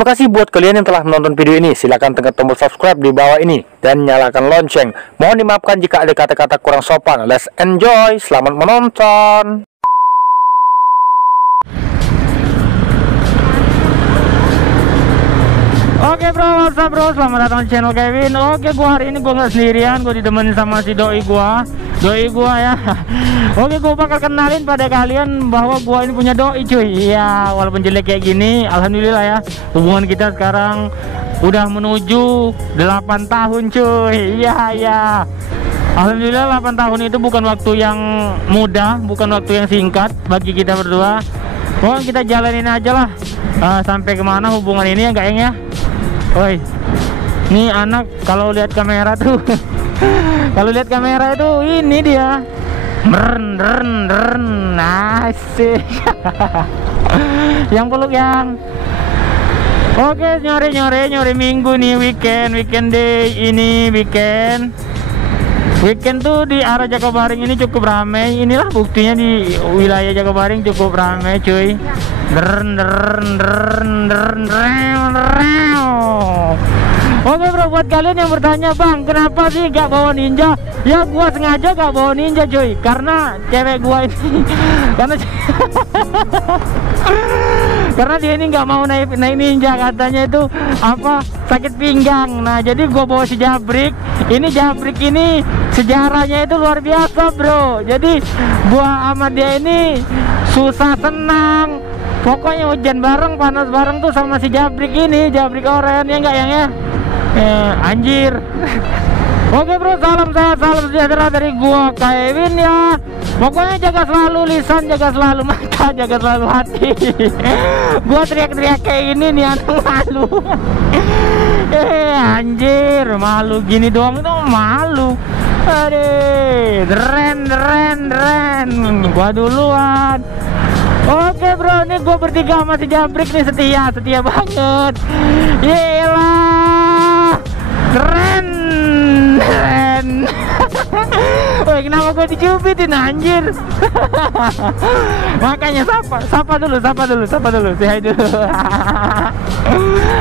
Terima kasih buat kalian yang telah menonton video ini. Silahkan tekan tombol subscribe di bawah ini dan nyalakan lonceng. Mohon dimaafkan jika ada kata-kata kurang sopan. Let's enjoy. Selamat menonton. Oke bro, what's up bro, selamat datang di channel Kevin. Oke, gua hari ini gua nggak sendirian, gua ditemenin sama si doi gua ya. Oke, gua bakal kenalin pada kalian bahwa gua ini punya doi cuy. Iya, walaupun jelek kayak gini, alhamdulillah ya, hubungan kita sekarang udah menuju 8 tahun cuy. Iya. Alhamdulillah 8 tahun itu bukan waktu yang mudah, bukan waktu yang singkat bagi kita berdua. Pokoknya kita jalanin aja lah sampai kemana hubungan ini ya, gak ya. Woi, ini anak kalau lihat kamera tuh kalau lihat kamera itu ini dia meren asik. Yang peluk yang oke, nyore minggu nih, weekend day ini, weekend tuh di arah Jakabaring ini cukup ramai. Inilah buktinya di wilayah Jakabaring cukup ramai cuy. Oke bro, buat kalian yang bertanya, bang kenapa sih gak bawa ninja? Ya gua sengaja gak bawa ninja cuy, karena cewek gua ini karena dia ini nggak mau naik ninja, katanya itu apa, sakit pinggang. Nah jadi gua bawa si Jabrik. Ini Jabrik ini sejarahnya itu luar biasa bro. Jadi gua sama dia ini susah senang, pokoknya hujan bareng, panas bareng tuh sama si Jabrik ini, Jabrik Oren ya enggak yang ya? Anjir. Oke bro, salam sehat, salam sejahtera dari gua Kevin ya. Pokoknya jaga selalu lisan, jaga selalu mata, jaga selalu hati. Gua teriak-teriak kayak gini nih anak malu. Anjir, malu gini doang itu malu. Aduh, keren. Gua duluan. Oke bro, ini gue bertiga sama si Jabrik nih, setia banget. Yelah, keren. Woi, kenapa gue dicubitin anjir? Makanya sapa dulu, say hi dulu.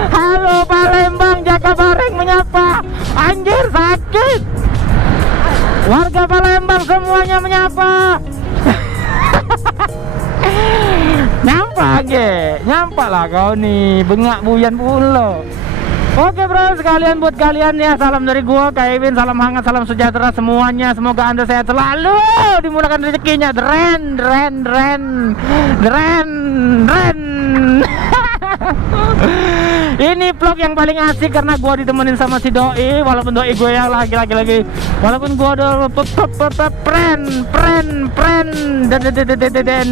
Halo Palembang, Jakabaring menyapa. Anjir, sakit. Warga Palembang semuanya menyapa. Nyampa lah kau nih, bengak buyan pulo. Oke bro, sekalian buat kalian ya, salam dari gua Kevin, salam hangat, salam sejahtera semuanya. Semoga anda sehat selalu, dimulakan rezekinya. Dren. Ini vlog yang paling asik karena gua ditemenin sama si doi. Walaupun doi gue ya lagi walaupun gua udah dan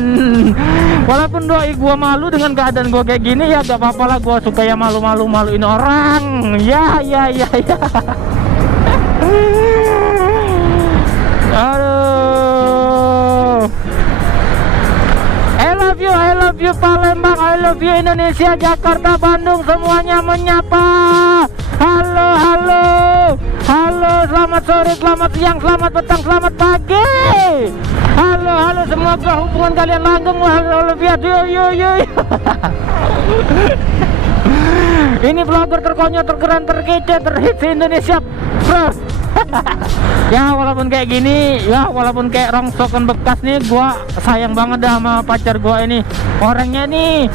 walaupun doi gua malu dengan keadaan gua kayak gini ya, gak apa-apa lah, gua suka ya maluin orang. Ya. Aduh, I love you Palembang, I love you Indonesia, Jakarta, Bandung, semuanya menyapa. Halo, selamat sore, selamat siang, selamat petang, selamat pagi. Halo, semoga hubungan kalian langgeng. Halo, yo. Ini vlogger terkonyol, terkeren, terkece, terhits Indonesia bro. Ya walaupun kayak gini, ya walaupun kayak rongsokan bekas nih, gua sayang banget dah sama pacar gua ini. Orangnya nih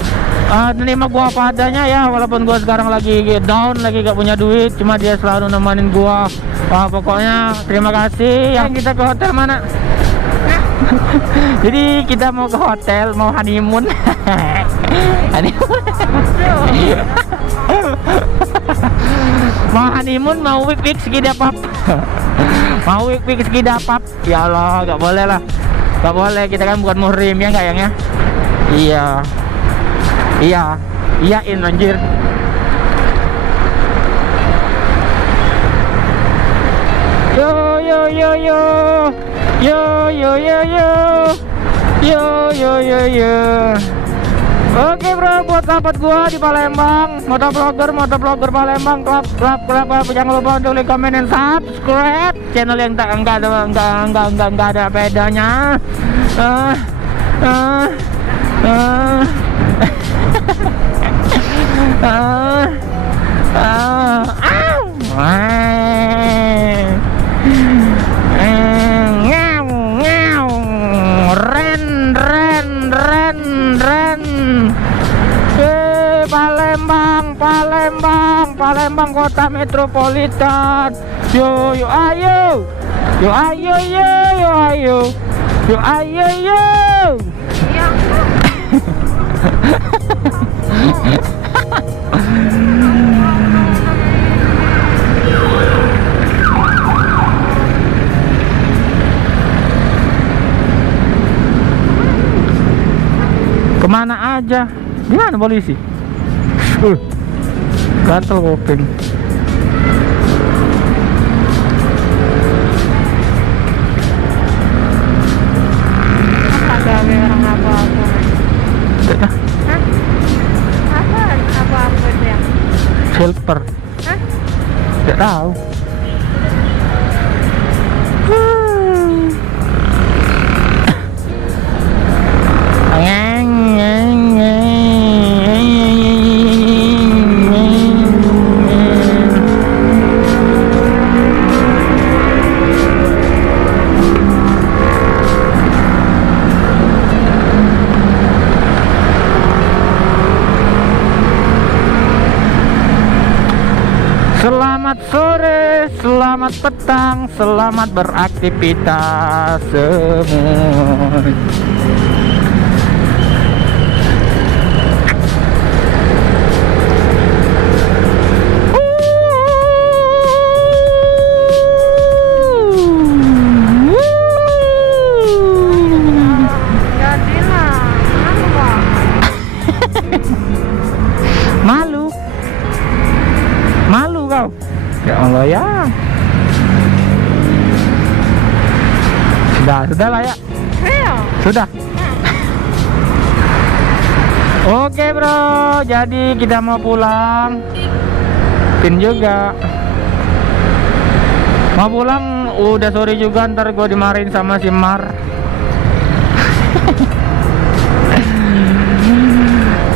nerima gua apa adanya ya, walaupun gua sekarang lagi down, lagi gak punya duit, cuma dia selalu nemenin gua. Pokoknya terima kasih ya. Kita ke hotel mana? Jadi kita mau ke hotel, mau honeymoon. Mau honeymoon, mau week skidapap. Mau week skidapap. Ya Allah, gak boleh lah, gak boleh, kita kan bukan muhrim ya, gak yang ya. Iyain anjir. Yo. Oke bro, buat sahabat gua di Palembang, motovlogger Palembang, klub, jangan lupa untuk like, comment, dan subscribe channel yang enggak ada bedanya. Palembang kota metropolitan. Yo ayo. Yo ayo. Kemana aja? Gimana polisi? Gatel kuping. Ada orang apa-apa. Hah? Apa-apa itu ya? Silver. Hah? Tidak tahu. Selamat sore, selamat petang, selamat beraktivitas semua. Jadilah, apa? Malu kau. Ya Allah ya. Sudah lah ya. Sudah. Oke bro, jadi kita mau pulang. Pin juga mau pulang, udah sore juga, ntar gue dimarahin sama si Mar.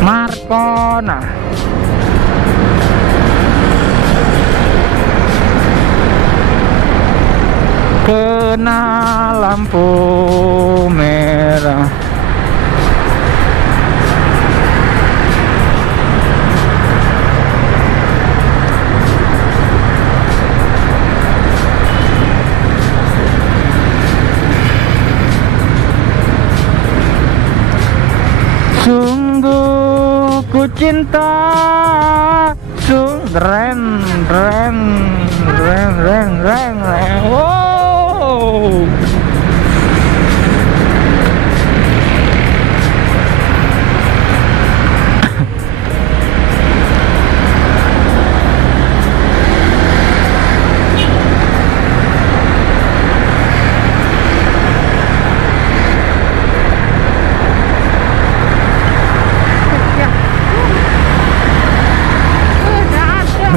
Marco, nah. Kena lampu merah. Sungguh ku cinta, ren.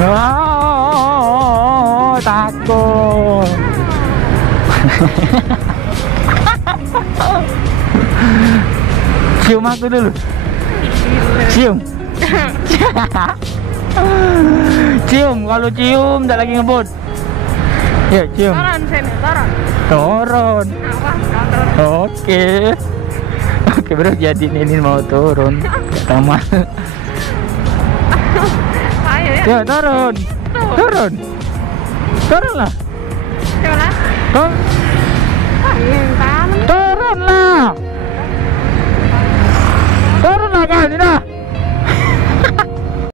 Wow. Oh, takut. Cium aku dulu. Cium. Cium, kalau cium tak lagi ngebut. Ya, cium. Turun sini, turun. Turun. Turun. Oke bro, jadi ini mau turun. Sama. Ayo ya. Ya, turun. Turun lah. Coba. Turun.